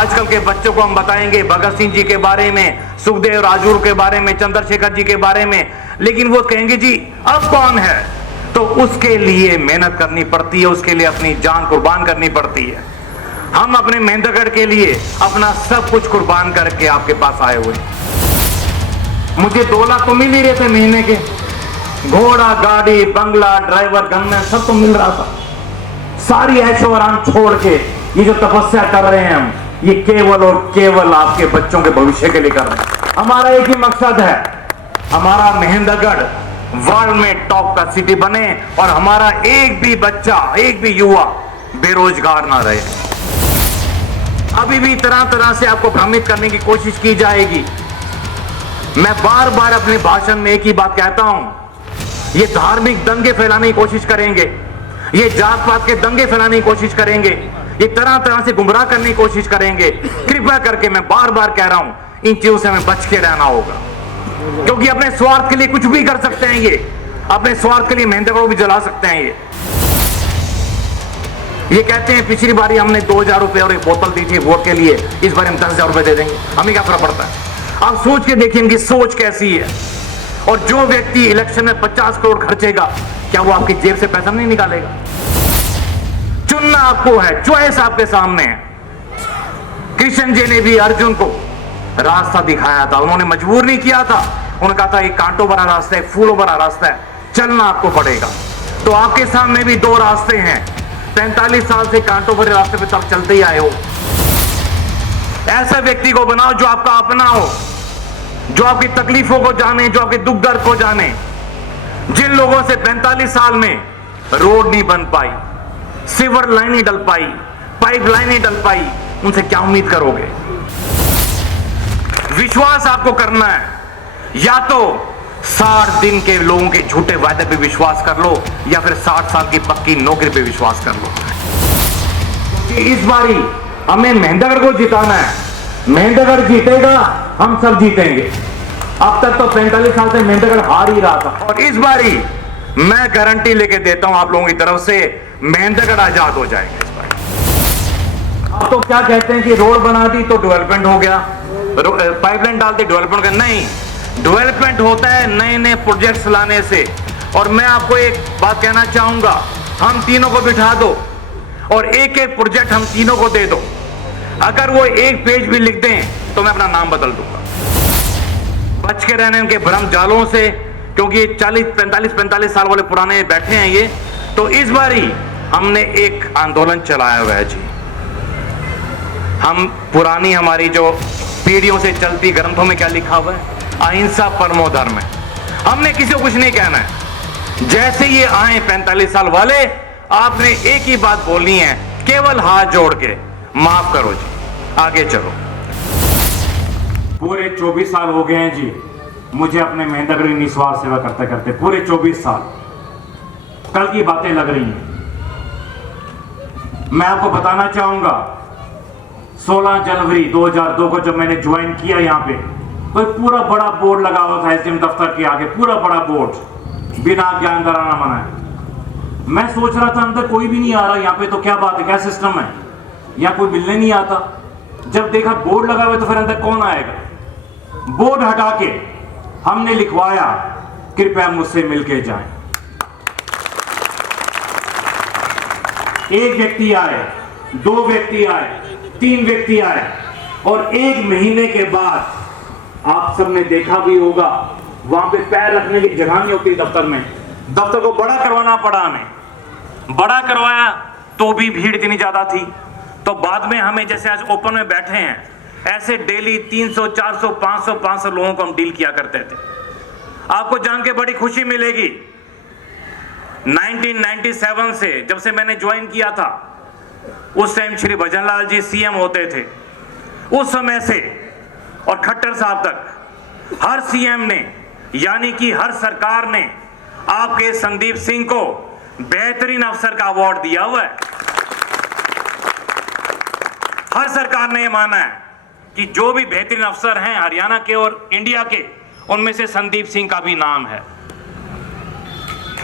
आजकल के बच्चों को हम बताएंगे भगत सिंह जी के बारे में, सुखदेव राजगुरु के बारे में, चंद्रशेखर जी के बारे में, लेकिन वो कहेंगे जी अब कौन है? तो उसके लिए मेहनत करनी पड़ती है, उसके लिए अपनी जान कुर्बान करनी पड़ती है। हम अपने मेहंदगढ़ के लिए अपना सब कुछ कुर्बान करके आपके पास आए हुए। मुझे 2 लाख तो मिल ही रहे थे महीने के, घोड़ा, गाड़ी, बंगला, ड्राइवर, गनमैन सब तो मिल रहा था। सारी ऐशो आराम छोड़ के ये जो तपस्या कर रहे हैं हम, ये केवल और केवल आपके बच्चों के भविष्य के लिए कर रहे हैं। हमारा एक ही मकसद है, हमारा मेहंदगढ़ वर्ल्ड में टॉप का सिटी बने और हमारा एक भी बच्चा, एक भी युवा बेरोजगार ना रहे। अभी भी तरह तरह से आपको भ्रमित करने की कोशिश की जाएगी। मैं बार बार अपने भाषण में एक ही बात कहता हूं, ये धार्मिक दंगे फैलाने की कोशिश करेंगे, ये जात पात के दंगे फैलाने की कोशिश करेंगे, ये तरह तरह से गुमराह करने की कोशिश करेंगे। कृपया करके मैं बार बार कह रहा हूं, इन चीजों से हमें बच के रहना होगा, क्योंकि अपने स्वार्थ के लिए कुछ भी कर सकते हैं। ये अपने स्वार्थ के लिए मेहनतगढ़ को भी जला सकते हैं। ये कहते हैं पिछली बारी हमने 2000 रुपए और एक बोतल दी थी वोट के लिए, इस बार हम 10,000 रुपए दे देंगे, हमें क्या फर्क पड़ता है? आप सोच के देखिए इनकी सोच कैसी है। और जो व्यक्ति इलेक्शन में 50 करोड़ खर्चेगा, क्या वो आपकी जेब से पैसा नहीं निकालेगा? चुनना आपको है, चॉइस आपके सामने है। कृष्ण जी ने भी अर्जुन को रास्ता दिखाया था, उन्होंने मजबूर नहीं किया था। उन्होंने कहा था एक कांटों भरा रास्ता है, फूलों भरा रास्ता है, चलना आपको पड़ेगा। तो आपके सामने भी 2 रास्ते हैं। 45 साल से कांटों भरे रास्ते पे तब चलते ही आए हो। ऐसे व्यक्ति को बनाओ जो आपका अपना हो, जो आपकी तकलीफों को जाने, जो आपके दुख दर्द को जाने। जिन लोगों से 45 साल में रोड नहीं बन पाई, सीवर लाइन नहीं डल पाई, पाइप लाइन नहीं डल पाई, उनसे क्या उम्मीद करोगे? विश्वास आपको करना है, या तो 60 दिन के लोगों के झूठे वादे पे विश्वास कर लो, या फिर 60 साल की पक्की नौकरी पे विश्वास कर लो। क्योंकि इस बारी हमें मेहंदगढ़ को जिताना है। मेहंदगढ़ जीतेगा, हम सब जीतेंगे। अब तक तो 45 साल से मेहंदगढ़ हार ही रहा था, और इस बारी मैं गारंटी लेके देता हूं आप लोगों की तरफ से, मेहंदगढ़ आजाद हो जाएगा इस बार। अब तो क्या कहते हैं कि रोड बना दी तो डेवलपमेंट हो गया, पाइपलाइन डाल दी डेवलपमेंट हो गया। नहीं, डेवलपमेंट होता है नए नए प्रोजेक्ट्स लाने से। और मैं आपको एक बात कहना चाहूंगा, हम तीनों को बिठा दो और एक एक प्रोजेक्ट हम तीनों को दे दो, अगर वो एक पेज भी लिख दें तो मैं अपना नाम बदल दूंगा। बच के रहने उनके भ्रम जालों से, क्योंकि 45 साल वाले पुराने बैठे हैं ये। तो इस बारी हमने एक आंदोलन चलाया हुआ है जी। हम पुरानी हमारी जो पीढ़ियों से चलती ग्रंथों में क्या लिखा हुआ है, अहिंसा परमो धर्म है। हमने किसी को कुछ नहीं कहना है। जैसे ये आए 45 साल वाले, आपने एक ही बात बोलनी है, केवल हाथ जोड़ के माफ करो जी, आगे चलो। पूरे 24 साल हो गए हैं जी मुझे अपने मेहंदगढ़ निस्वार्थ सेवा करते करते, पूरे 24 साल। कल की बातें लग रही हैं। मैं आपको बताना चाहूंगा, 16 जनवरी 2002 को जब मैंने ज्वाइन किया यहाँ पे, तो पूरा बड़ा बोर्ड लगा हुआ था एसडीएम दफ्तर के आगे, पूरा बड़ा बोर्ड, बिना ज्ञान दराना मना। मैं सोच रहा था अंदर कोई भी नहीं आ रहा यहाँ पे, तो क्या बात है, क्या सिस्टम है, यहाँ कोई मिलने नहीं आता। जब देखा बोर्ड लगा हुआ तो फिर अंदर कौन आएगा। बोर्ड हटा के हमने लिखवाया, कृपया मुझसे मिलके जाएं। एक व्यक्ति आए, 2 व्यक्ति आए, 3 व्यक्ति आए, और 1 महीने के बाद आप सबने देखा भी होगा, वहां पे पैर रखने की जगह नहीं होती दफ्तर में। दफ्तर को बड़ा करवाना पड़ा हमें। बड़ा करवाया तो भी भीड़ इतनी ज्यादा थी, तो बाद में हमें, जैसे आज ओपन में बैठे हैं, ऐसे डेली 300, 400, 500 लोगों को हम डील किया करते थे। आपको जान के बड़ी खुशी मिलेगी, 1997 से जब से मैंने ज्वाइन किया था, उस टाइम श्री भजनलाल जी सीएम होते थे, उस समय से और खट्टर साहब तक हर सीएम ने, यानी कि हर सरकार ने आपके संदीप सिंह को बेहतरीन अफसर का अवार्ड दिया हुआ है। हर सरकार ने यह माना है कि जो भी बेहतरीन अफसर हैं हरियाणा के और इंडिया के, उनमें से संदीप सिंह का भी नाम है।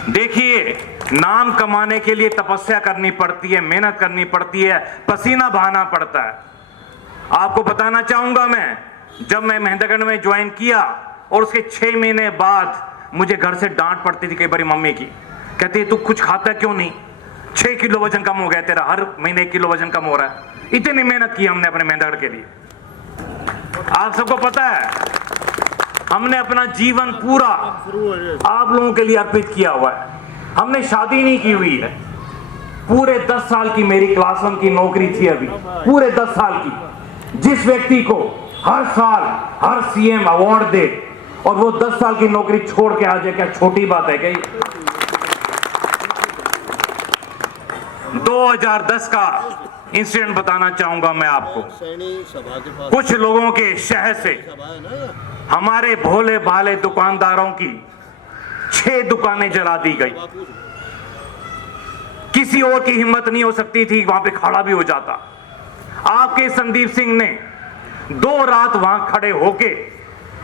देखिए, नाम कमाने के लिए तपस्या करनी पड़ती है, मेहनत करनी पड़ती है, पसीना बहाना पड़ता है। आपको बताना चाहूंगा मैं, जब मैं मेहंदगढ़ में ज्वाइन किया और उसके 6 महीने बाद मुझे घर से डांट पड़ती थी कई बार मम्मी की, कहती तू कुछ खाता क्यों नहीं, 6 किलो वजन कम हो गया तेरा, हर महीने 1 किलो वजन कम हो रहा है। इतनी मेहनत की हमने अपने मेहंदगढ़ के लिए। आप सबको पता है हमने अपना जीवन पूरा आप लोगों के लिए अर्पित किया हुआ है। हमने शादी नहीं की हुई है। पूरे 10 साल की मेरी क्लास 1 की नौकरी थी अभी, पूरे 10 साल की। जिस व्यक्ति को हर साल हर सीएम अवार्ड दे और वो 10 साल की नौकरी छोड़ के आ जाए, क्या छोटी बात है क्या? 2010 का इंसिडेंट बताना चाहूंगा मैं आपको। कुछ लोगों के शहर से हमारे भोले भाले दुकानदारों की 6 दुकानें जला दी गई। किसी और की हिम्मत नहीं हो सकती थी, वहां पे खड़ा भी हो जाता। आपके संदीप सिंह ने 2 रात वहां खड़े होके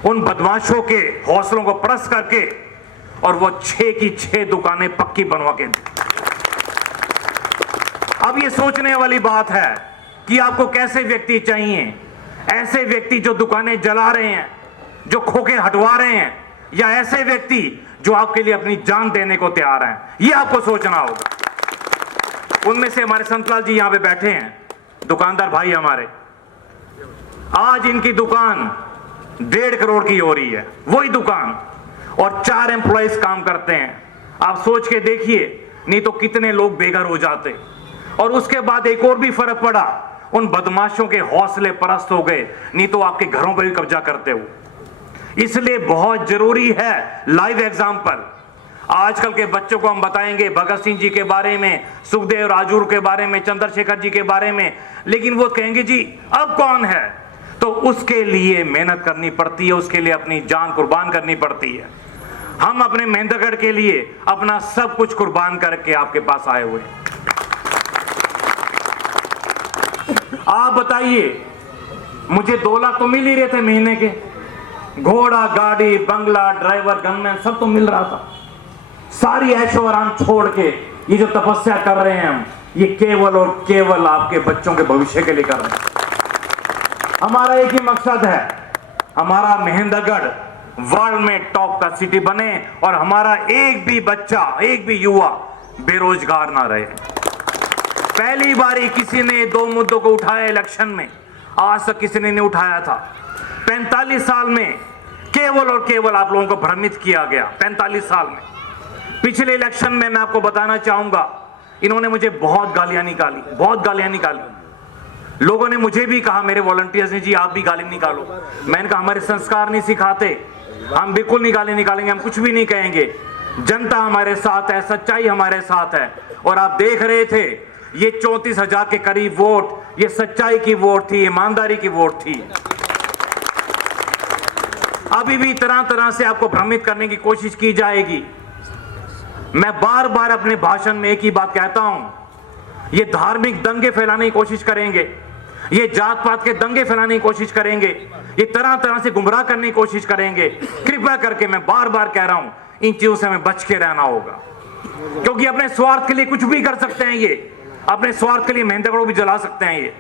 उन बदमाशों के हौसलों को परस्त करके और वो 6 की 6 दुकानें पक्की बनवा के दी। अब ये सोचने वाली बात है कि आपको कैसे व्यक्ति चाहिए, ऐसे व्यक्ति जो दुकानें जला रहे हैं, जो खोखे हटवा रहे हैं, या ऐसे व्यक्ति जो आपके लिए अपनी जान देने को तैयार हैं? ये आपको सोचना होगा। उनमें से हमारे संतलाल जी यहां पे बैठे हैं, दुकानदार भाई हमारे। आज इनकी दुकान 1.5 करोड़ की हो रही है, वही दुकान, और 4 एम्प्लॉइज काम करते हैं। आप सोच के देखिए, नहीं तो कितने लोग बेघर हो जाते। और उसके बाद एक और भी फर्क पड़ा, उन बदमाशों के हौसले परस्त हो गए, नहीं तो आपके घरों पर भी कब्जा करते हो। इसलिए बहुत जरूरी है लाइव एग्जाम्पल। आजकल के बच्चों को हम बताएंगे भगत सिंह जी के बारे में, सुखदेव राजगुरु के बारे में, चंद्रशेखर जी के बारे में, लेकिन वो कहेंगे जी अब कौन है? तो उसके लिए मेहनत करनी पड़ती है, उसके लिए अपनी जान कुर्बान करनी पड़ती है। हम अपने मेहंदगढ़ के लिए अपना सब कुछ कुर्बान करके आपके पास आए हुए। आप बताइए, मुझे 2 लाख तो मिल ही रहे थे महीने के, घोड़ा गाड़ी बंगला ड्राइवर गनमैन सब तो मिल रहा था। सारी ऐशो आराम छोड़ के ये जो तपस्या कर रहे हैं हम, ये केवल और केवल आपके बच्चों के भविष्य के लिए कर रहे हैं। हमारा एक ही मकसद है, हमारा मेहंदगढ़ वर्ल्ड में टॉप का सिटी बने और हमारा एक भी बच्चा, एक भी युवा बेरोजगार ना रहे। पहली बारी किसी ने 2 मुद्दों को उठाया इलेक्शन में, आज तक किसी ने नहीं उठाया था। 45 साल में केवल और केवल आप लोगों को भ्रमित किया गया। 45 साल में पिछले इलेक्शन में मैं आपको बताना चाहूंगा, इन्होंने मुझे बहुत गालियां निकाली, बहुत गालियां निकाली। लोगों ने मुझे भी कहा, मेरे वॉलंटियर्स ने, जी आप भी गाली निकालो। मैंने कहा हमारे संस्कार नहीं सिखाते, हम बिल्कुल नहीं गाली निकालेंगे, हम कुछ भी नहीं कहेंगे। जनता हमारे साथ है, सच्चाई हमारे साथ है। और आप देख रहे थे ये 34,000 के करीब वोट, ये सच्चाई की वोट थी, ईमानदारी की वोट थी। अभी भी तरह तरह से आपको भ्रमित करने की कोशिश की जाएगी। मैं बार बार अपने भाषण में एक ही बात कहता हूं, ये धार्मिक दंगे फैलाने की कोशिश करेंगे, ये जात पात के दंगे फैलाने की कोशिश करेंगे, ये तरह तरह से गुमराह करने की कोशिश करेंगे। कृपया करके मैं बार बार कह रहा हूं, इन चीजों से हमें बच के रहना होगा, क्योंकि अपने स्वार्थ के लिए कुछ भी कर सकते हैं। ये अपने स्वार्थ के लिए मेहंदगढ़ को भी जला सकते हैं। ये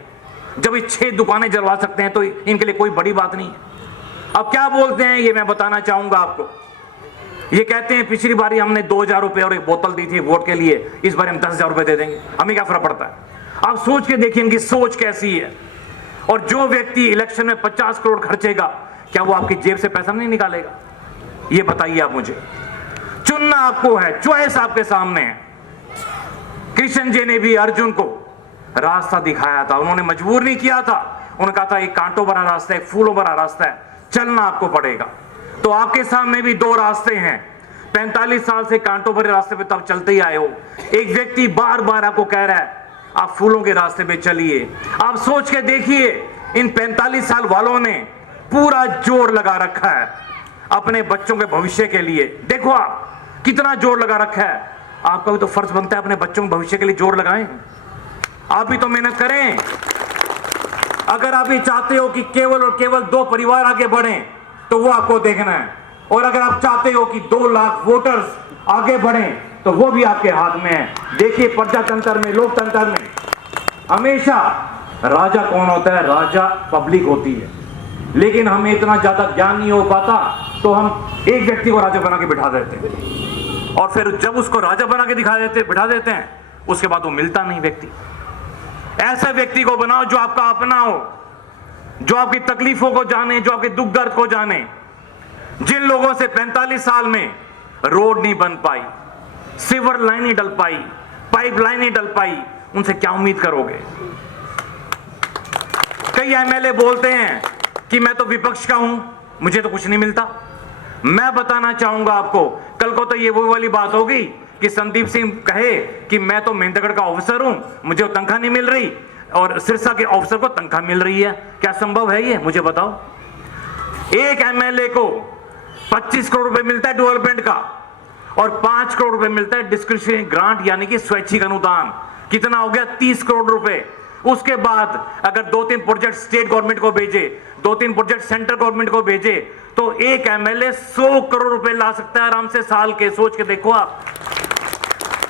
जब ये 6 दुकानें जलवा सकते हैं तो इनके लिए कोई बड़ी बात नहीं है। अब क्या बोलते हैं ये मैं बताना चाहूंगा आपको। ये कहते हैं पिछली बारी हमने 2,000 रुपए और एक बोतल दी थी वोट के लिए, इस बार हम 10,000 रुपए दे देंगे, हमें क्या फर्क पड़ता है? आप सोच के देखिए इनकी सोच कैसी है। और जो व्यक्ति इलेक्शन में 50 करोड़ खर्चेगा, क्या वो आपकी जेब से पैसा नहीं निकालेगा? ये बताइए आप मुझे। चुनना आपको है, चॉइस आपके सामने है। कृष्ण जी ने भी अर्जुन को रास्ता दिखाया था, उन्होंने मजबूर नहीं किया था। उन्होंने कहा था एक कांटों भरा रास्ता है, एक फूलों भरा रास्ता है, चलना आपको पड़ेगा। तो आपके सामने भी 2 रास्ते हैं। 45 साल से कांटों भरे रास्ते पे तब चलते ही आए हो। एक व्यक्ति बार बार आपको कह रहा है आप फूलों के रास्ते पे चलिए। आप सोच के देखिए, इन 45 साल वालों ने पूरा जोर लगा रखा है अपने बच्चों के भविष्य के लिए। देखो आप कितना जोर लगा रखा है। आपका भी तो फर्ज बनता है अपने बच्चों के भविष्य के लिए जोर लगाएं, आप भी तो मेहनत करें। अगर आप ये चाहते हो कि केवल और केवल 2 परिवार आगे बढ़ें, तो वो आपको देखना है। और अगर आप चाहते हो कि 2 लाख वोटर्स आगे बढ़ें, तो वो भी आपके हाथ में है। देखिए प्रजातंत्र में, लोकतंत्र में हमेशा राजा कौन होता है? राजा पब्लिक होती है, लेकिन हमें इतना ज्यादा ज्ञान नहीं हो पाता तो हम एक व्यक्ति को राजा बना के बिठा देते हैं, और फिर जब उसको राजा बना के बिठा देते हैं, उसके बाद वो मिलता नहीं व्यक्ति। ऐसे व्यक्ति को बनाओ जो आपका अपना हो, जो आपकी तकलीफों को जाने, जो आपके दुख दर्द को जाने। जिन लोगों से 45 साल में रोड नहीं बन पाई, सीवर लाइन नहीं डल पाई, पाइप लाइन नहीं डल पाई, उनसे क्या उम्मीद करोगे? कई एमएलए बोलते हैं कि मैं तो विपक्ष का हूं, मुझे तो कुछ नहीं मिलता। मैं बताना चाहूंगा आपको, कल को तो ये वो वाली बात होगी कि संदीप सिंह कहे कि मैं तो मेहंदगढ़ का ऑफिसर हूं, मुझे तनख्वाह नहीं मिल रही, और सिरसा के ऑफिसर को तनख्वाह मिल रही है। क्या संभव है ये? मुझे बताओ। एक एमएलए को 25 करोड़ रुपए मिलता है डेवलपमेंट का, और 5 करोड़ रुपए मिलता है डिस्क्रिशनरी ग्रांट यानी कि स्वैच्छिक अनुदान। कितना हो गया? 30 करोड़ रुपए। उसके बाद अगर 2-3 प्रोजेक्ट स्टेट गवर्नमेंट को भेजे, 2-3 प्रोजेक्ट सेंट्रल गवर्नमेंट को भेजे, तो एक एमएलए 100 करोड़ रुपए ला सकता है आराम से साल के। सोच के देखो आप।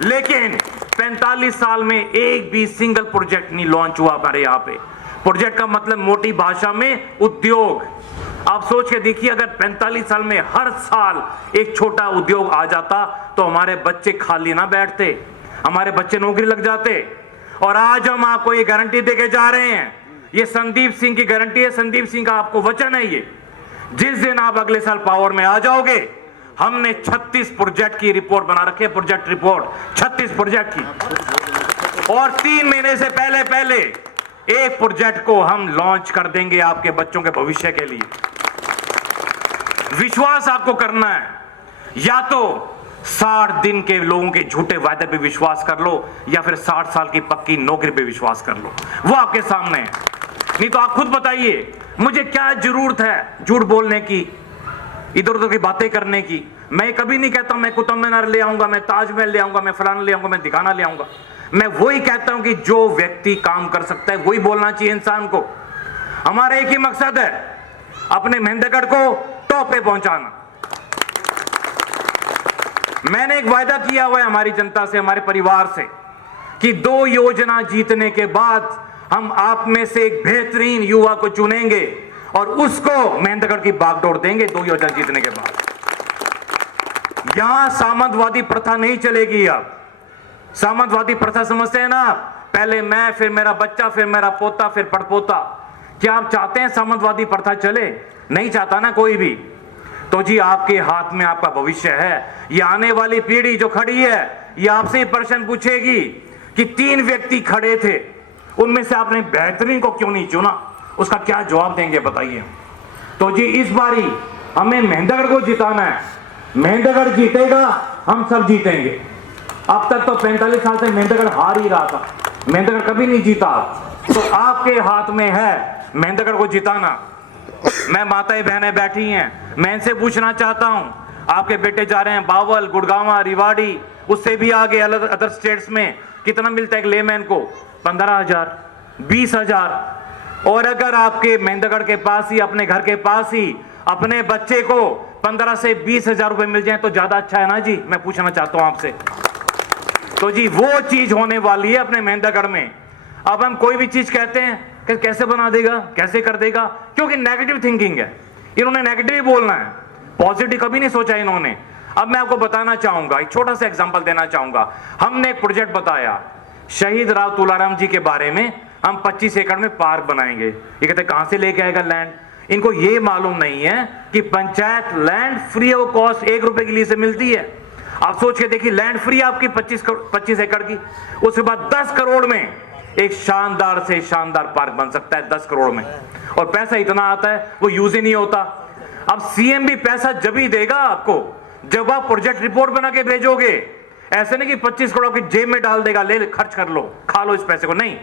लेकिन 45 साल में एक भी सिंगल प्रोजेक्ट नहीं लॉन्च हुआ हमारे यहां पे। प्रोजेक्ट का मतलब मोटी भाषा में उद्योग। आप सोच के देखिए, अगर 45 साल में हर साल एक छोटा उद्योग आ जाता तो हमारे बच्चे खाली ना बैठते, हमारे बच्चे नौकरी लग जाते। और आज हम आपको ये गारंटी देके जा रहे हैं, ये संदीप सिंह की गारंटी है, संदीप सिंह का आपको वचन है ये। जिस दिन आप अगले साल पावर में आ जाओगे, हमने 36 प्रोजेक्ट की रिपोर्ट बना रखी है, प्रोजेक्ट रिपोर्ट 36 प्रोजेक्ट की, और 3 महीने से पहले एक प्रोजेक्ट को हम लॉन्च कर देंगे आपके बच्चों के भविष्य के लिए। विश्वास आपको करना है, या तो 60 दिन के लोगों के झूठे वादे पे विश्वास कर लो, या फिर 60 साल की पक्की नौकरी पे विश्वास कर लो। वो आपके सामने है। नहीं तो आप खुद बताइए, मुझे क्या जरूरत है झूठ बोलने की, इधर उधर की बातें करने की। मैं कभी नहीं कहता मैं कुतुब मीनार ले आऊंगा, मैं ताजमहल ले आऊंगा, मैं फलाना ले आऊंगा, मैं दिखाना ले आऊंगा। मैं वही कहता हूं कि जो व्यक्ति काम कर सकता है वही बोलना चाहिए इंसान को। हमारा एक ही मकसद है, अपने मेहंदगढ़ को टॉप पे पहुंचाना। मैंने एक वायदा किया हुआ है हमारी जनता से, हमारे परिवार से, कि 2 योजना जीतने के बाद हम आप में से एक बेहतरीन युवा को चुनेंगे और उसको मेहंदगढ़ की बागडोर देंगे 2 योजना जीतने के बाद। यहां सामंतवादी प्रथा नहीं चलेगी। अब सामंतवादी प्रथा समझते हैं ना, पहले मैं, फिर मेरा बच्चा, फिर मेरा पोता, फिर पड़पोता। क्या आप चाहते हैं सामंतवादी प्रथा चले? नहीं चाहता ना कोई भी। तो जी आपके हाथ में आपका भविष्य है। ये आने वाली पीढ़ी जो खड़ी है, ये आपसे ही प्रश्न पूछेगी कि 3 व्यक्ति खड़े थे, उनमें से आपने बेहतरीन को क्यों नहीं चुना? उसका क्या जवाब देंगे बताइए। तो जी इस बारी हमें मेहंदगढ़ को जिताना है। मेहंदगढ़ जीतेगा, हम सब जीतेंगे। अब तक तो 45 साल से मेहंदगढ़ हार ही रहा था, मेहंदगढ़ कभी नहीं जीता। तो आपके हाथ में है मेहंदगढ़ को जिताना। मैं माताएं बहनें बैठी हैं, मैं इनसे पूछना चाहता हूं, आपके बेटे जा रहे हैं बावल, गुड़गांव, रिवाड़ी, उससे भी आगे अलग अदर स्टेट्स में कितना मिलता है एक लेमैन को? 15,000, 20,000। और अगर आपके मेहंदगढ़ के पास ही, अपने घर के पास ही अपने बच्चे को 15 से 20,000 रुपए मिल जाए तो ज्यादा अच्छा है ना जी? मैं पूछना चाहता हूं आपसे। तो जी वो चीज होने वाली है अपने मेहंदगढ़ में। अब हम कोई भी चीज कहते हैं कि कैसे बना देगा, कैसे कर देगा, क्योंकि नेगेटिव थिंकिंग है। इन्होंने नेगेटिव ही बोलना है, पॉजिटिव कभी नहीं सोचा इन्होंने। अब मैं आपको बताना चाहूंगा, एक छोटा सा एग्जांपल देना चाहूंगा। हमने एक प्रोजेक्ट बताया शहीद राव तुलाराम जी के बारे में, हम 25 एकड़ में पार्क बनाएंगे। ये कहते कहां से लेके आएगा लैंड? इनको ये मालूम नहीं है कि panchayat land free of cost 1 रुपए के लिए से मिलती है। आप सोच के देखिए, लैंड फ्री आपकी 25 एकड़ की, उसके बाद 10 करोड़ में एक शानदार से शानदार पार्क बन सकता है 10 करोड़ में। और पैसा इतना आता है वो यूज ही नहीं होता। अब सीएम भी पैसा जब ही देगा आपको जब आप प्रोजेक्ट रिपोर्ट बना के भेजोगे। ऐसे नहीं कि 25 करोड़ की जेब में डाल देगा, ले खर्च कर लो, खा लो इस पैसे को। नहीं,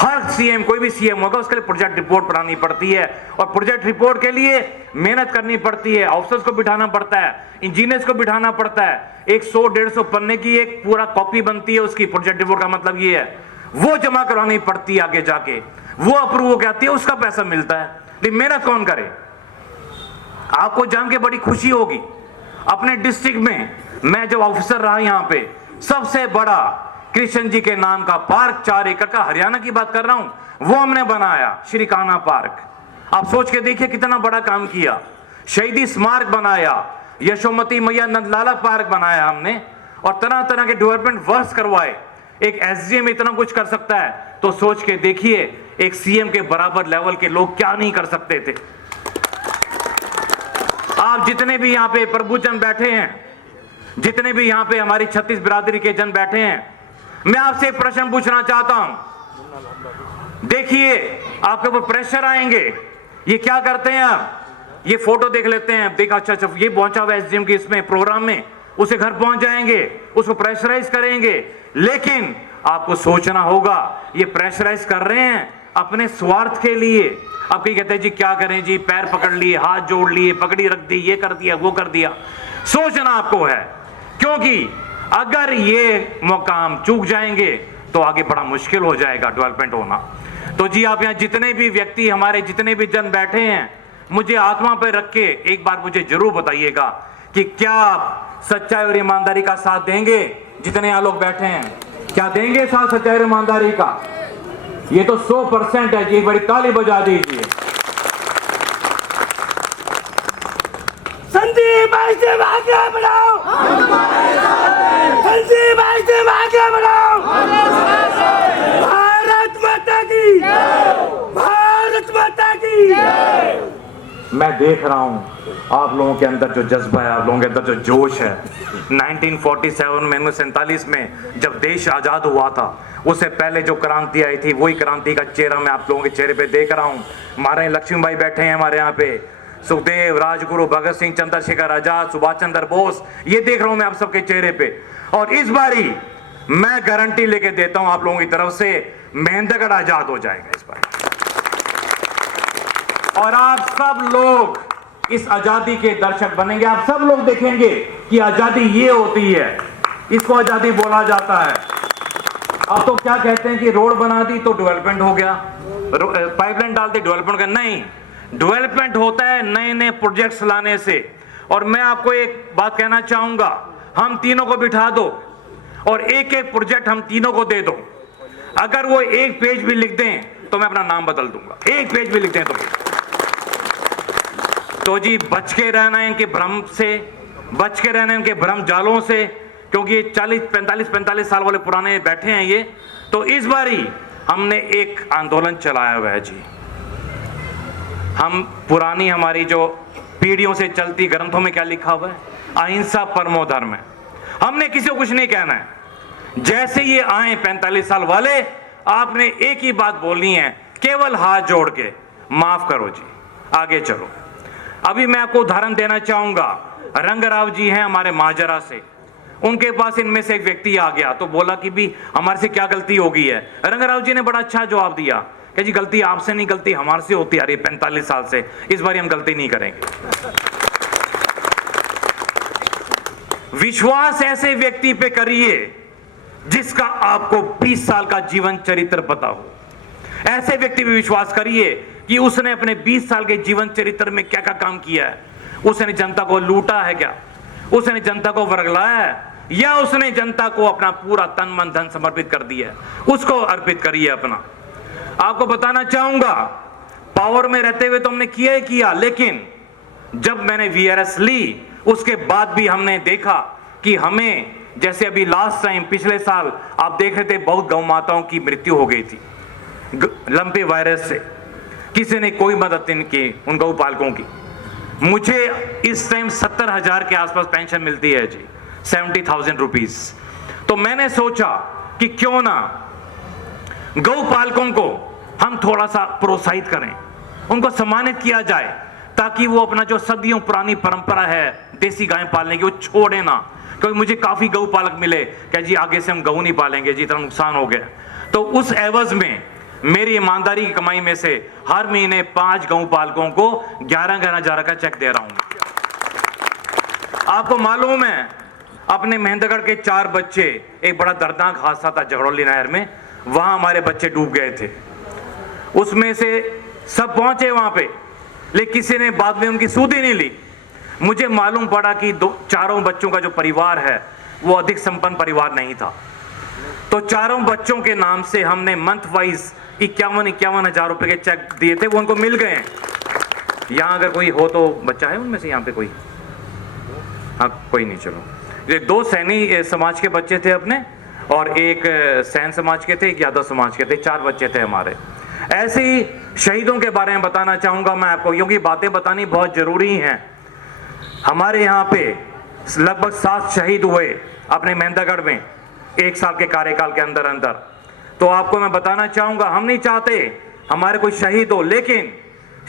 हर सीएम, कोई भी सीएम होगा, उसके लिए प्रोजेक्ट रिपोर्ट बनानी पड़ती है, और प्रोजेक्ट रिपोर्ट के लिए मेहनत करनी पड़ती है। ऑफिसर्स को बिठाना पड़ता है, इंजीनियर्स को बिठाना पड़ता है। एक 100-150 पन्ने की एक पूरा कॉपी बनती है उसकी। प्रोजेक्ट रिपोर्ट का मतलब ये है, वो जमा करवानी पड़ती है आगे जाके, वो अप्रूव हो जाती है, उसका पैसा मिलता है। लेकिन मेहनत कौन करे? आपको जान के बड़ी खुशी होगी, अपने डिस्ट्रिक्ट में मैं जब ऑफिसर रहा, यहां पे सबसे बड़ा कृष्ण जी के नाम का पार्क 4 एकड़ का, हरियाणा की बात कर रहा हूं, वो हमने बनाया श्री कान्हा पार्क। आप सोच के देखिए कितना बड़ा काम किया। शहीदी स्मारक बनाया, यशोमती मैया नंदलाला पार्क बनाया हमने, और तरह तरह के डेवलपमेंट वर्क्स करवाए। एक एसडीएम इतना कुछ कर सकता है तो सोच के देखिए एक सीएम के बराबर लेवल के लोग क्या नहीं कर सकते थे। आप जितने भी यहाँ पे प्रभुजन बैठे हैं, जितने भी यहाँ पे हमारी 36 बिरादरी के जन बैठे हैं, मैं आपसे एक प्रश्न पूछना चाहता हूं। देखिए आपके ऊपर प्रेशर आएंगे, ये क्या करते हैं आप, ये फोटो देख लेते हैं, देखा अच्छा अच्छा ये पहुंचा हुआ एसडीएम की इसमें प्रोग्राम में, उसे घर पहुंच जाएंगे, उसको प्रेशराइज करेंगे। लेकिन आपको सोचना होगा ये प्रेशराइज कर रहे हैं अपने स्वार्थ के लिए। अब कहीं कहते हैं जी क्या करें जी, पैर पकड़ लिए, हाथ जोड़ लिए, पकड़ी रख दी, ये कर दिया वो कर दिया। सोचना आपको है, क्योंकि अगर ये मौका हम चूक जाएंगे तो आगे बड़ा मुश्किल हो जाएगा डेवलपमेंट होना। तो जी आप यहाँ जितने भी व्यक्ति, हमारे जितने भी जन बैठे हैं, मुझे आत्मा पर रख के एक बार मुझे जरूर बताइएगा कि क्या आप सच्चाई और ईमानदारी का साथ देंगे। जितने यहाँ लोग बैठे हैं, क्या देंगे साथ सच्चाई और ईमानदारी का? ये तो 100% है जी, एक बड़ी ताली बजा दीजिए। संदीप भाई से आगे बढ़ाओ, संदीप भाई से आगे बढ़ाओ। भारत माता की, भारत माता की। मैं देख रहा हूं आप लोगों के अंदर जो जज्बा है, आप लोगों के अंदर जो जोश है। 1947 में 1947 में जब देश आजाद हुआ था, उससे पहले जो क्रांति आई थी वही क्रांति का चेहरा मैं आप लोगों के चेहरे पे देख रहा हूं। हमारे लक्ष्मीबाई बैठे हैं हमारे यहाँ पे, सुखदेव, राजगुरु, भगत सिंह, चंद्रशेखर आजाद, सुभाष चंद्र बोस, ये देख रहा हूं मैं आप सबके चेहरे पे। और इस बारी मैं गारंटी लेके देता हूं आप लोगों की तरफ से, मेहंदगढ़ आजाद हो जाएगा इस बार। और आप सब लोग इस आजादी के दर्शक बनेंगे। आप सब लोग देखेंगे कि आजादी ये होती है, इसको आजादी बोला जाता है। अब तो क्या कहते हैं कि रोड बना दी तो डेवलपमेंट हो गया, पाइपलाइन डाल दी डेवलपमेंट का। नहीं, डेवलपमेंट होता है नए नए प्रोजेक्ट्स लाने से। और मैं आपको एक बात कहना चाहूंगा, हम तीनों को बिठा दो और एक एक प्रोजेक्ट हम तीनों को दे दो, अगर वो एक पेज भी लिख दें तो मैं अपना नाम बदल दूंगा। एक पेज भी लिख दें तो जी बच के रहना है इनके भ्रम से, बच के रहना है इनके भ्रम जालों से, क्योंकि 45 साल वाले पुराने बैठे हैं ये। तो इस बारी हमने एक आंदोलन चलाया हुआ है जी। हम पुरानी हमारी जो पीढ़ियों से चलती ग्रंथों में क्या लिखा हुआ है, अहिंसा परमो धर्म है। हमने किसी को कुछ नहीं कहना है। जैसे ये आए 45 साल वाले, आपने एक ही बात बोलनी है, केवल हाथ जोड़ के माफ करो जी, आगे चलो। अभी मैं आपको उदाहरण देना चाहूंगा। रंगराव जी हैं हमारे माजरा से, उनके पास इनमें से एक व्यक्ति आ गया तो बोला कि भी हमारे से क्या गलती हो गई है। रंगराव जी ने बड़ा अच्छा जवाब दिया कि जी गलती आपसे नहीं, गलती हमारे से होती आ रही 45 साल से, इस बार हम गलती नहीं करेंगे। विश्वास ऐसे व्यक्ति पे करिए जिसका आपको 20 साल का जीवन चरित्र पता हो। ऐसे व्यक्ति पे विश्वास करिए कि उसने अपने 20 साल के जीवन चरित्र में क्या क्या काम किया है। उसने जनता को लूटा है क्या, उसने जनता को वर्गलाया है, या उसने जनता को अपना पूरा तन मन धन समर्पित कर दिया है, उसको अर्पित करिए अपना। आपको बताना चाहूंगा, पावर में रहते हुए तो हमने किया ही किया, लेकिन जब मैंने वीआरएस ली उसके बाद भी हमने देखा कि हमें, जैसे अभी लास्ट टाइम पिछले साल आप देख रहे थे, बहुत गौ माताओं की मृत्यु हो गई थी लंपे वायरस से, किसी ने कोई मदद नहीं की उन गौ पालकों की। मुझे इस टाइम 70,000 के आसपास पेंशन मिलती है जी, 70,000 रुपीज। तो मैंने सोचा कि क्यों ना गौ पालकों को हम थोड़ा सा प्रोत्साहित करें, उनको सम्मानित किया जाए, ताकि वो अपना जो सदियों पुरानी परंपरा है देसी गाय पालने की वो छोड़े ना। क्योंकि मुझे काफी गौ पालक मिले कि जी आगे से हम गऊ नहीं पालेंगे जी, इतना नुकसान हो गया। तो उस एवज में मेरी ईमानदारी की कमाई में से हर महीने 5 गौ पालकों को 11,000 का चेक दे रहा हूं। आपको मालूम है, अपने मेहंदगढ़ के 4 बच्चे, एक बड़ा दर्दनाक हादसा था झगड़ौली नहर में, वहां हमारे बच्चे डूब गए थे। उसमें से सब पहुंचे वहां पे, लेकिन किसी ने बाद में उनकी सूद ही नहीं ली। मुझे मालूम पड़ा कि चारों बच्चों का जो परिवार है वो अधिक संपन्न परिवार नहीं था। तो चारों बच्चों के नाम से हमने मंथ वाइज 51 हजार रुपए के चेक दिए थे, वो उनको मिल गए हैं। यहाँ अगर कोई हो तो बच्चा है उनमें से यहाँ पे कोई? हाँ, कोई नहीं। चलो, ये 2 सैनी समाज के बच्चे थे अपने, और एक सैन समाज के थे, एक यादव समाज के थे, 4 बच्चे थे हमारे। ऐसे ही शहीदों के बारे में बताना चाहूंगा मैं आपको, क्योंकि बातें बतानी बहुत जरूरी हैं। हमारे यहाँ पे लगभग 7 शहीद हुए अपने मेहंदगढ़ में 1 साल के कार्यकाल के अंदर अंदर। तो आपको मैं बताना चाहूंगा, हम नहीं चाहते हमारे कोई शहीद हो, लेकिन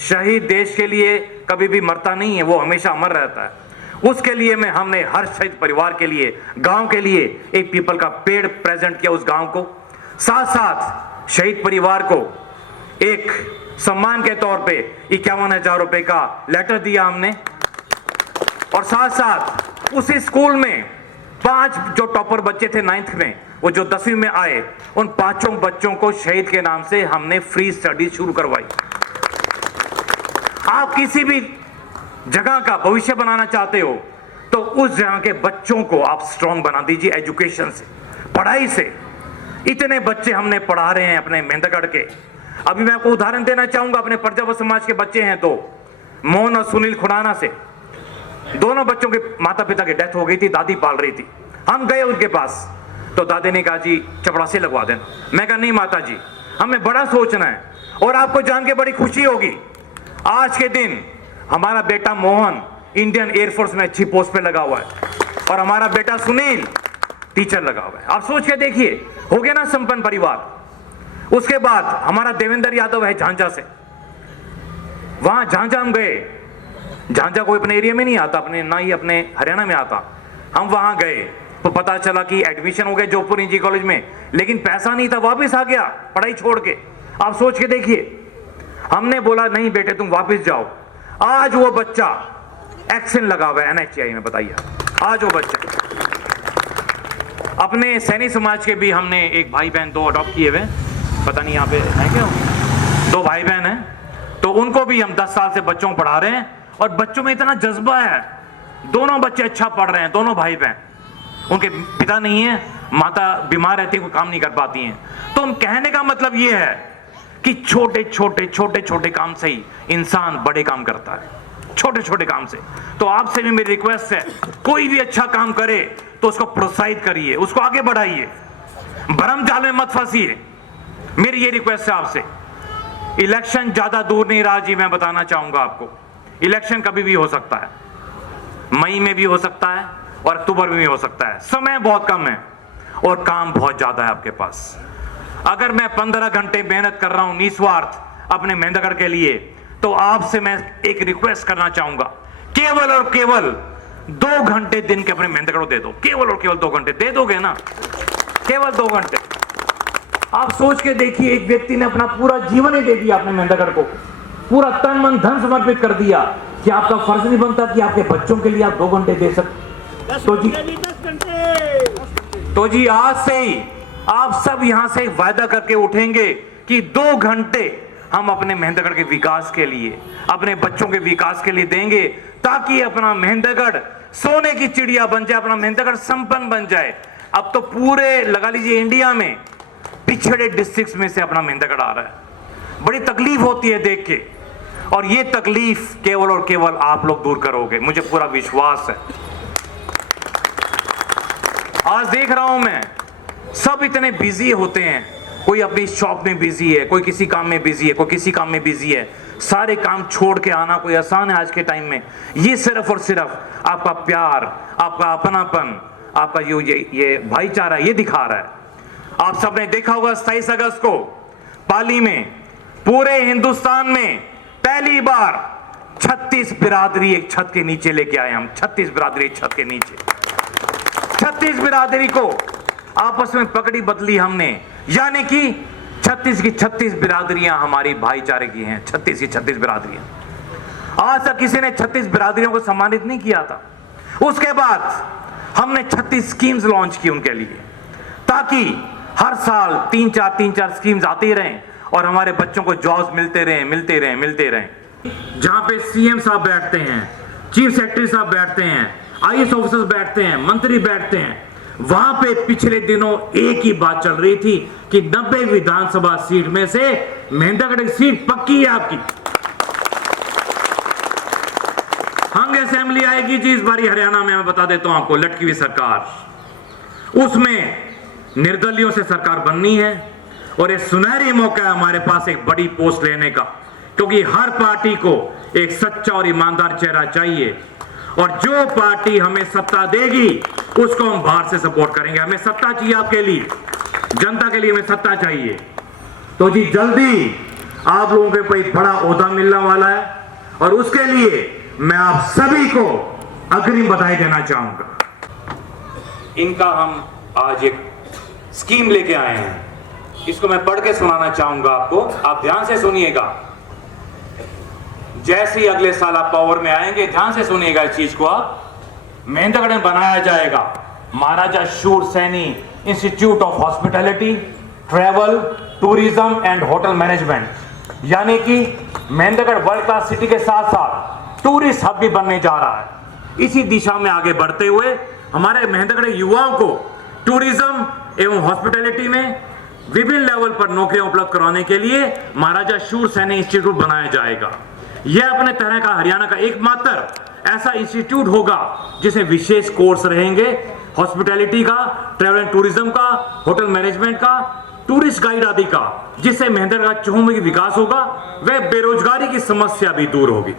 शहीद देश के लिए कभी भी मरता नहीं है, वो हमेशा अमर रहता है। उसके लिए हमने हर शहीद परिवार के लिए, गांव के लिए एक पीपल का पेड़ प्रेजेंट किया उस गांव को। साथ साथ शहीद परिवार को एक सम्मान के तौर पे 51 हजार रुपए का लेटर दिया हमने। और साथ साथ उसी स्कूल में 5 जो टॉपर बच्चे थे 9th में, वो जो 10वीं में आए, उन 5 बच्चों को शहीद के नाम से हमने फ्री स्टडी शुरू करवाई। आप किसी भी जगह का भविष्य बनाना चाहते हो तो उस जगह के बच्चों को आप स्ट्रांग बना दीजिए एजुकेशन से, पढ़ाई से। इतने बच्चे हमने पढ़ा रहे हैं अपने मेहंदगढ़ के। अभी मैं आपको उदाहरण देना चाहूंगा, अपने प्रजापत समाज के बच्चे हैं तो मोहन और सुनील खुराना से, दोनों बच्चों के माता पिता की डेथ हो गई थी, दादी पाल रही थी। हम गए उनके पास तो दादी ने कहा जी चपरासी लगवा देना। मैं कहा नहीं माता जी, हमें बड़ा सोचना है। और आपको जान के बड़ी खुशी होगी, आज के दिन हमारा बेटा मोहन इंडियन एयरफोर्स में अच्छी पोस्ट पे लगा हुआ है, और हमारा बेटा सुनील टीचर लगा हुआ है। आप सोच के देखिए, हो गया ना संपन्न परिवार। उसके बाद हमारा देवेंद्र यादव है झांझा से, वहां झांझा हम गए। झांझा कोई अपने एरिया में नहीं आता, अपने ना ही अपने हरियाणा में आता। हम वहां गए तो पता चला कि एडमिशन हो गया जोधपुर इंजीनियरिंग कॉलेज में, लेकिन पैसा नहीं था, वापस आ गया पढ़ाई छोड़ के। आप सोच के देखिए, हमने बोला नहीं बेटे तुम वापस जाओ। आज वो बच्चा एक्शन लगा हुआ है NHAI में, बताइए। आज वो बच्चा, अपने सैनी समाज के भी हमने एक भाई बहन 2 अडॉप्ट किए हुए, पता नहीं यहाँ पे है क्या, 2 भाई बहन हैं, तो उनको भी हम 10 साल से बच्चों को पढ़ा रहे हैं। और बच्चों में इतना जज्बा है, दोनों बच्चे अच्छा पढ़ रहे हैं, दोनों भाई बहन। उनके पिता नहीं है, माता बीमार रहती है, कोई काम नहीं कर पाती हैं। तो हम कहने का मतलब ये है कि छोटे छोटे काम से ही इंसान बड़े काम करता है, छोटे छोटे काम से। तो आपसे भी मेरी रिक्वेस्ट है, कोई भी अच्छा काम करे तो उसको प्रोत्साहित करिए, उसको आगे बढ़ाइए, भरम जाल में मत फंसिए। मेरी ये रिक्वेस्ट है आपसे। इलेक्शन ज्यादा दूर नहीं रहा जी, मैं बताना चाहूंगा आपको, इलेक्शन कभी भी हो सकता है, मई में भी हो सकता है और अक्टूबर में भी हो सकता है। समय बहुत कम है और काम बहुत ज्यादा है आपके पास। अगर मैं 15 घंटे मेहनत कर रहा हूं निस्वार्थ अपने मेहंदगढ़ के लिए, तो आपसे मैं एक रिक्वेस्ट करना चाहूंगा, केवल और केवल 2 घंटे दिन के अपने मेहंदगढ़ को दे दो। केवल और केवल 2 घंटे दे दोगे ना, केवल 2 घंटे। आप सोच के देखिए, एक व्यक्ति ने अपना पूरा जीवन ही दे दिया अपने मेहंदगढ़ को, पूरा तन मन धन समर्पित कर दिया। कि आपका फर्ज नहीं बनता कि आपके बच्चों के लिए आप 2 घंटे दे सकते? तो जी आज से ही आप सब यहां से वायदा करके उठेंगे कि 2 घंटे हम अपने मेहंदगढ़ के विकास के लिए, अपने बच्चों के विकास के लिए देंगे, ताकि अपना मेहंदगढ़ सोने की चिड़िया बन जाए, अपना मेहंदगढ़ संपन्न बन जाए। अब तो पूरे लगा लीजिए इंडिया में पिछड़े डिस्ट्रिक्ट्स में से अपना मेहंदगढ़ आ रहा है। बड़ी तकलीफ होती है देख के, और ये तकलीफ केवल और केवल आप लोग दूर करोगे, मुझे पूरा विश्वास है। आज देख रहा हूं मैं, सब इतने बिजी होते हैं, कोई अपनी शॉप में बिजी है, कोई किसी काम में बिजी है, कोई किसी काम में बिजी है। सारे काम छोड़ के आना कोई आसान है आज के टाइम में? ये सिर्फ और सिर्फ आपका प्यार, आपका अपनापन, आपका ये भाईचारा ये दिखा रहा है। आप सबने देखा होगा 27 अगस्त को पाली में पूरे हिंदुस्तान में पहली बार 36 बिरादरी एक छत के नीचे लेके आए हम। 36 बिरादरी एक छत के नीचे, 36 बिरादरी को आपस में पकड़ी बदली हमने, यानी कि 36 की 36 बिरादरियां हमारी भाईचारे की हैं। 36 की 36 बिरादरियां। आज तक किसी ने 36 बिरादरियों को सम्मानित नहीं किया था। उसके बाद हमने 36 स्कीम्स लॉन्च की उनके लिए, ताकि हर साल 3-4 स्कीम्स आती रहें और हमारे बच्चों को जॉब्स मिलते रहें। जहां पे सीएम साहब बैठते हैं, चीफ सेक्रेटरी साहब बैठते हैं, आईएएस ऑफिसर्स बैठते हैं, मंत्री बैठते हैं, वहां पे पिछले दिनों एक ही बात चल रही थी कि 90 विधानसभा सीट में से मेहंदगढ़ की सीट पक्की है आपकी। हंग असेंबली आएगी जी इस बारी हरियाणा में, मैं बता देता हूं आपको, लटकी हुई सरकार। उसमें निर्दलियों से सरकार बननी है और ये सुनहरी मौका है हमारे पास एक बड़ी पोस्ट लेने का, क्योंकि हर पार्टी को एक सच्चा और ईमानदार चेहरा चाहिए और जो पार्टी हमें सत्ता देगी उसको हम बाहर से सपोर्ट करेंगे। हमें सत्ता चाहिए, आपके लिए, जनता के लिए हमें सत्ता चाहिए। तो जी जल्दी आप लोगों के कोई बड़ा ओहदा मिलने वाला है और उसके लिए मैं आप सभी को अग्रिम बधाई देना चाहूंगा। इनका हम आज एक स्कीम लेके आए हैं, इसको मैं पढ़ के सुनाना चाहूंगा आपको, आप ध्यान से सुनिएगा। जैसे ही अगले साल आप पावर में आएंगे, ध्यान से सुनिएगा इस चीज को आप। मेहंदगढ़ में बनाया जाएगा महाराजा शूर Saini institute of hospitality, travel, tourism and hotel management, यानी कि मेहंदगढ़ वर्ल्ड क्लास सिटी के साथ साथ टूरिस्ट हब भी बनने जा रहा है। इसी दिशा में आगे बढ़ते हुए हमारे मेहंदगढ़ युवाओं को टूरिज्म एवं हॉस्पिटैलिटी में विभिन्न लेवल पर नौकरियां उपलब्ध कराने के लिए महाराजा शूर सैनी इंस्टीट्यूट बनाया जाएगा। यह अपने तरह का हरियाणा का एकमात्र ऐसा इंस्टीट्यूट होगा जिसे विशेष कोर्स रहेंगे हॉस्पिटैलिटी का, ट्रैवल एंड टूरिज्म का, होटल मैनेजमेंट का, टूरिस्ट गाइड आदि का, जिससे मेहंदगढ़ का चहुमुखी विकास होगा, वह बेरोजगारी की समस्या भी दूर होगी।